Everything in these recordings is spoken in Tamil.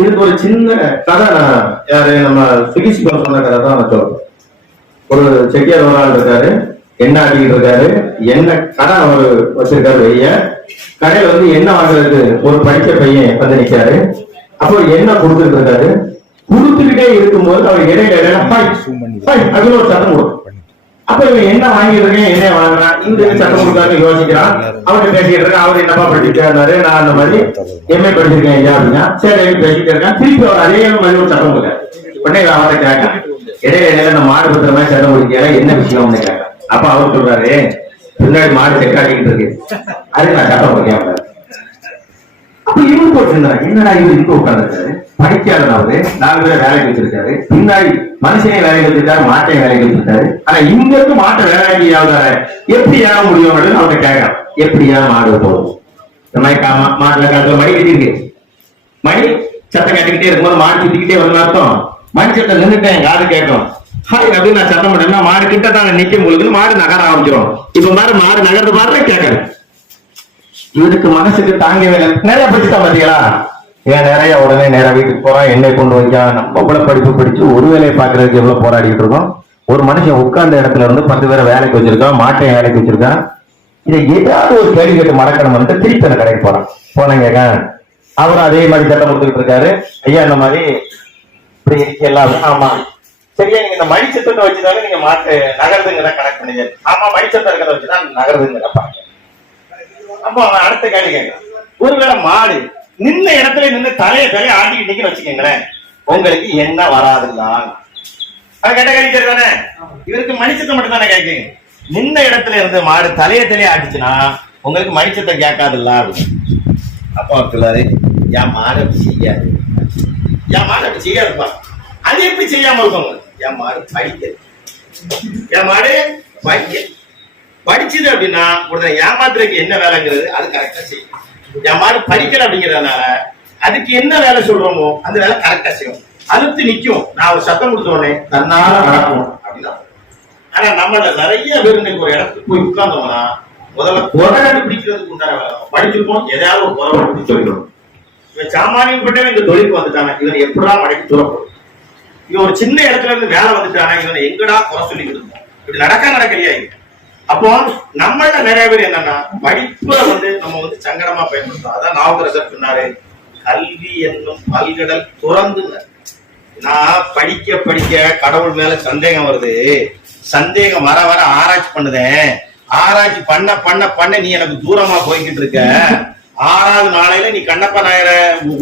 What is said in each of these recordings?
இதுக்கு ஒரு சின்ன கதை நான் யாரு நம்ம சுகிஷ் பால் சொன்ன கதை தான் நான் சொல்றேன். ஒரு செட்டியார் ஒரு ஆள் இருக்காரு எண்ணெய் ஆட்டிக்கிட்டு இருக்காரு எண்ணெய் கடை அவர் வச்சிருக்காரு வெளிய கடையில வந்து எண்ணெய் வாங்குறதுக்கு ஒரு படிச்ச பையன் வந்து நிக்காரு அப்போ எண்ணெய் கொடுத்துட்டு இருக்காரு கொடுத்துக்கிட்டே இருக்கும்போது அவர் இடையில இடையில "ஹாய், அப்படின்னு ஒரு சத்தம் கொடுக்கும் அப்ப இவன் என்ன வாங்கிட்டு இருக்கேன் என்ன வாங்குறான் இந்த சட்டம் கொடுக்காம யோசிக்கிறான். அவர்கிட்ட பேசிட்டு இருக்கான் அவர் என்னப்பா படிச்சிருக்காரு நான் அந்த மாதிரி எம்ஏ படிச்சிருக்கேன் ஐயா அப்படின்னா. சரி பேசிட்டு இருக்கான். திருப்பி அவர் அதே மாதிரி ஒரு சட்டம் கொடுக்காரு உடனே இவன் அவர்கிட்ட கேட்கான் இடையில இடையில இந்த மாடு பத்திர மாதிரி சட்டம் கொடுக்கிற என்ன விஷயம்னு கேட்கான் அப்ப அவர் சொல்றாரு பின்னாடி மாடு செக்காட்டிக்கிட்டு இருக்கு. அது நான் சட்டம் கொடுக்கேன் அப்ப இவரு போட்டிருந்தாரு. என்னடா இவர் இங்க உட்கார்ந்துருக்காரு? படிக்காதன் அவரு நாலு பேரை வேலைக்கு வச்சிருக்காரு. பின்னாடி மனுஷனே வேலை வச்சிருக்காரு மாட்டையும் வேலை வச்சிருக்காரு ஆனா இங்க இருந்து மாட்டை வேலைக்கு ஆகுதாரு எப்படி ஏற முடியும் அப்படின்னு அவங்க கேட்கலாம் எப்படி ஏன் மாடு போகும் இந்த மாதிரி மாட்டுல காலத்துல மணி கட்டிருக்கு மணி சத்தம் கட்டிக்கிட்டே இருக்கும்போது மாடு சுத்திக்கிட்டே வந்து அர்த்தம். மணி சத்தம் நின்றுட்டேன் காது கேட்கும். ஹாய் அப்படின்னு நான் சத்தம் பண்ணேன்னா மாடு கிட்ட தான் நிக்கும் பொழுது மாடு நகர ஆரம்பிச்சிடும் இப்ப மாடு மாடு நகர்ந்து பாருங்க கேட்காது இவருக்கு மனசுக்கு தாங்கவே இல்லை. நிறைய படிச்சுட்டா பாத்தீங்களா? ஏன் நிறைய உடனே நேரம் வீட்டுக்கு போறான் என்னை கொண்டு வைக்கான் நம்ம கூட படிப்பு படிச்சு ஒரு வேலையை பாக்குறதுக்கு எவ்வளவு போராடிட்டு இருக்கோம்? ஒரு மனுஷன் உட்கார்ந்த இடத்துல இருந்து பத்து பேரை வேலைக்கு வச்சிருக்கான் மாட்டையும் வேலைக்கு வச்சிருக்கான். இதை ஏதாவது ஒரு கேள்வி கேட்டு மடக்கணும் வந்து திருப்பி அந்த கடைக்கு போறான். போனங்க அவரும் அதே மாதிரி சட்டம் கொடுத்துக்கிட்டு இருக்காரு. ஐயா இந்த மாதிரி இப்படி இருக்கு எல்லாம் ஆமா. சரியா நீங்க இந்த மணிச்சத்தத்தை வச்சுதானே நீங்க மாட்டு நகருதுங்கிற கனெக்ட் பண்ணீங்க. ஆமா மணிச்சத்தம் இருக்கிறத வச்சுதான் நகர்துங்கிறப்ப அப்போ அவன் அடுத்த கேள்வி கேட்கிறான். ஒருவேளை மாடு நின்ன இடத்துல நின்று தலைய தலைய ஆட்டிக்கிட்டு வச்சுக்கோங்களேன். உங்களுக்கு என்ன வராதுதான் அது கேட்ட கேள்வி தானே? இவருக்கு மனுஷத்தை மட்டும் தானே கேட்குங்க நின்ன இடத்துல இருந்து மாடு தலைய தலைய ஆட்டுச்சுன்னா உங்களுக்கு மனுஷத்தை கேட்காதுல்ல. அப்பா சொல்லாரு என் மாடு அப்படி செய்யாது. என் மாடு அப்படி செய்யாதுப்பா. அது எப்படி செய்யாம இருக்கும்? என் மாடு படிக்க என் மாடு படிக்க படிச்சது அப்படின்னா உடனே ஏமாத்துறதுக்கு என்ன வேலைங்கிறது அது கரெக்டா செய்யும். என் மாடு படிக்கல அப்படிங்கறதுனால அதுக்கு என்ன வேலை சொல்றோமோ அந்த வேலை கரெக்டா செய்யும். அழுத்து நிக்கும். நான் ஒரு சத்தம் கொடுத்த உடனே தன்னால நடக்கும். அப்படின்னா. ஆனா நம்மள நிறைய பேர் இன்னைக்கு ஒரு இடத்துக்கு போய் உட்கார்ந்தோம்னா முதல்ல குறை பிடிக்கிறதுக்கு உண்டான வேலை. படிச்சிருப்போம் எதையாவது ஒரு குறை பிடிச்சி சொல்லிடணும் இவன் சாமானியம் பட்டவன் இந்த தொழிலுக்கு வந்துட்டான? இவன் எப்படா மடக்கி தூரப்படும் இவன் ஒரு சின்ன இடத்துல இருந்து வேலை வந்துட்டானா? இவனை எங்கடா குறை சொல்லிக்கிட்டு இருந்தோம்? இப்படி நடக்க நடக்கலையா இது அப்போ நம்மள நிறைய பேர் என்னன்னா படிப்பை வந்து நம்ம வந்து சங்கடமா பயன்படுத்துறோம். அதான் நாவுக்கரசர் சொன்னாரு கல்வி என்னும் பல்கடல் துறந்துங்க நான் படிக்க படிக்க கடவுள் மேல சந்தேகம் வருது. சந்தேகம் வர வர ஆராய்ச்சி பண்ணுதேன். ஆராய்ச்சி பண்ண பண்ண பண்ண நீ எனக்கு தூரமா போய்கிட்டு இருக்க. ஆறாவது நாளையில நீ கண்ணப்ப நாயர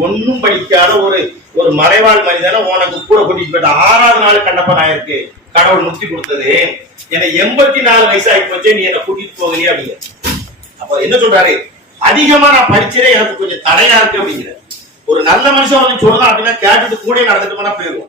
ஒன்னும் படிக்காத ஒரு ஒரு மறைவாழ் மனிதனை உனக்கு கூட கூட்டிட்டு போயிட்ட ஆறாவது நாள் கண்ணப்ப நாயருக்கு கடவுள் முக்தி கொடுத்தது. எனக்கு எண்பத்தி நாலு வயசு ஆகி போச்சே நீ என்ன கூட்டிட்டு போகலையே அப்படிங்க அப்ப என்ன சொல்றாரு? அதிகமா நான் படிச்சதே எனக்கு கொஞ்சம் தடையா இருக்கு அப்படிங்கிற. ஒரு நல்ல மனுஷன் வந்து சொல்லலாம் அப்படின்னா கேட்டுட்டு கூட நடந்துட்டு போனா போயிடுவோம்